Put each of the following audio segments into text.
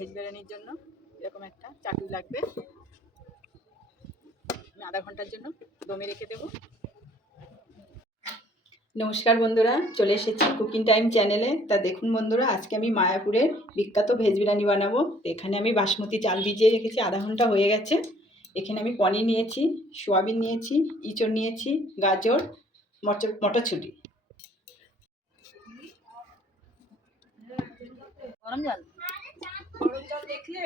Veg বিরিয়ানির জন্য এরকম একটা চাটু লাগবে। আমি আধা ঘন্টার জন্য দমে রেখে দেবো। নমস্কার বন্ধুরা, চলে এসেছি কুকিং টাইম চ্যানেলে। তা দেখুন বন্ধুরা, আজকে আমি মায়াপুরের বিখ্যাত ভেজ বিরিয়ানি বানাবো। এখানে আমি বাসমতি চাল ভিজিয়ে রেখেছি, আধা ঘন্টা হয়ে গেছে। এখানে আমি পনির নিয়েছি, সোয়াবিন নিয়েছি, ইঁচড় নিয়েছি, গাজর, মটরশুঁটি। গরম জল দেখলে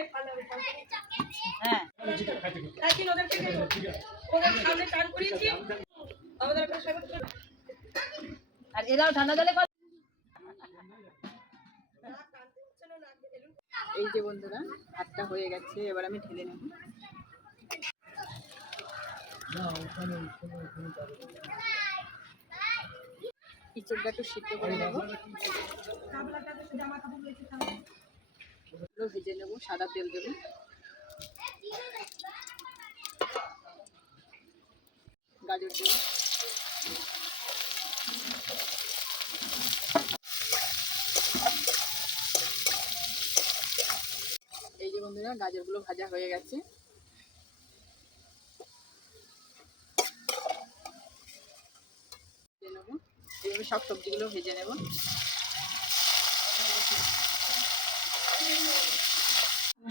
হ্যাঁ আর এরাও ঠান্ডা জলে। এই যে বন্ধুরা, ভাতটা হয়ে গেছে, এবার আমি ঢেলে নেব। ইঁচড়টা একটু সিদ্ধ করে নেব, ভেজে নেব, সাদা তেল দেবো। গাজর দেবো, এই যে বন্ধুরা, গাজরগুলো ভাজা হয়ে গেছে। এইভাবে সব সবজিগুলো ভেজে নেব।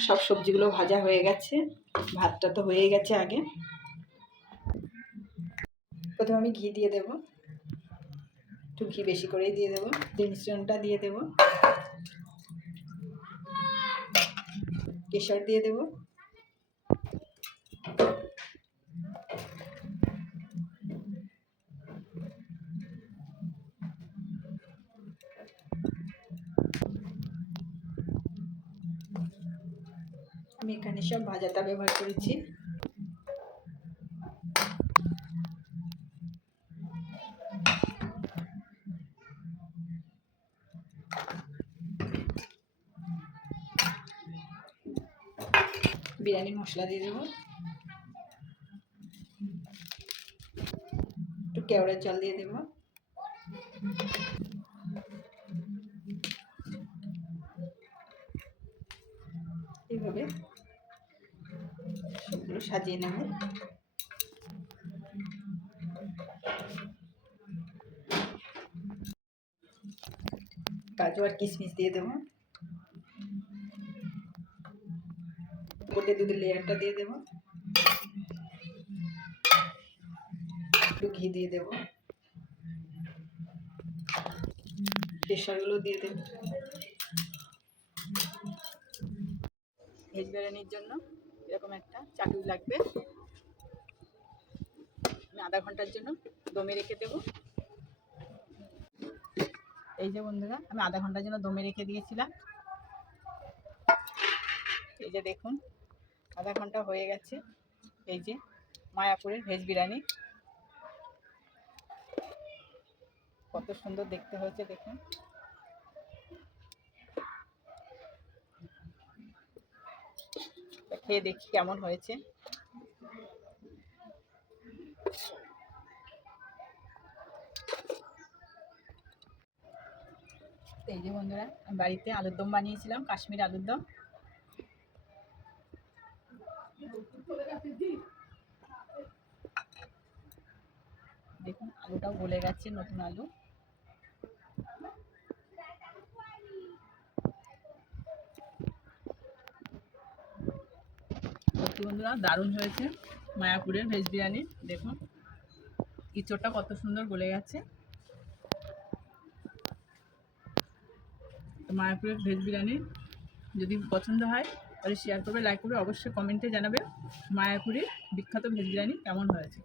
সব সবজিগুলো ভাজা হয়ে গেছে, ভাতটা তো হয়ে গেছে। আগে প্রথমে আমি ঘি দিয়ে দেব, একটু ঘি বেশি করেই দিয়ে দেবো। মিশ্রণটা দিয়ে দেব, কেশর দিয়ে দেব, আমি এখানে সব ভাজাটা ব্যবহার করেছি। বিরিয়ানির মশলা দিয়ে দেবো, একটু কেওড়ার জল দিয়ে দেবো, এইভাবে সবগুলো সাজিয়ে নেব। কাজু আর কিশমিশ দিয়ে দেবো, গোটে দুধের লেয়ারটা দিয়ে দেবো, একটু ঘি দিয়ে দেবো, কেশরগুলো দিয়ে দেবো। ভেজ বিরিয়ানির জন্য এরকম একটা চাটু লাগবে। আমি আধা ঘন্টার জন্য দমে রেখে দেবো। এই যে বন্ধুরা, আমি আধা ঘন্টার জন্য দমে রেখে দিয়েছিলাম। এই যে দেখুন, আধা ঘন্টা হয়ে গেছে। এই যে মায়াপুরের ভেজ বিরিয়ানি, কত সুন্দর দেখতে হয়েছে দেখুন। খেয়ে দেখি কেমন হয়েছে। এই যে বন্ধুরা, আমি বাড়িতে আলুর দম বানিয়েছিলাম, কাশ্মীর আলুর দম। দেখুন আলুটাও গলে গেছে, নতুন আলু। সত্যি বন্ধুরা, দারুণ হয়েছে মায়াপুরের ভেজ বিরিয়ানি। দেখুন ইঁচড়টা কত সুন্দর গলে গেছে। মায়াপুরের ভেজ বিরিয়ানি যদি পছন্দ হয় তাহলে শেয়ার করবে, লাইক করবে, অবশ্যই কমেন্টে জানাবে মায়াপুরের বিখ্যাত ভেজ বিরিয়ানি কেমন হয়েছে।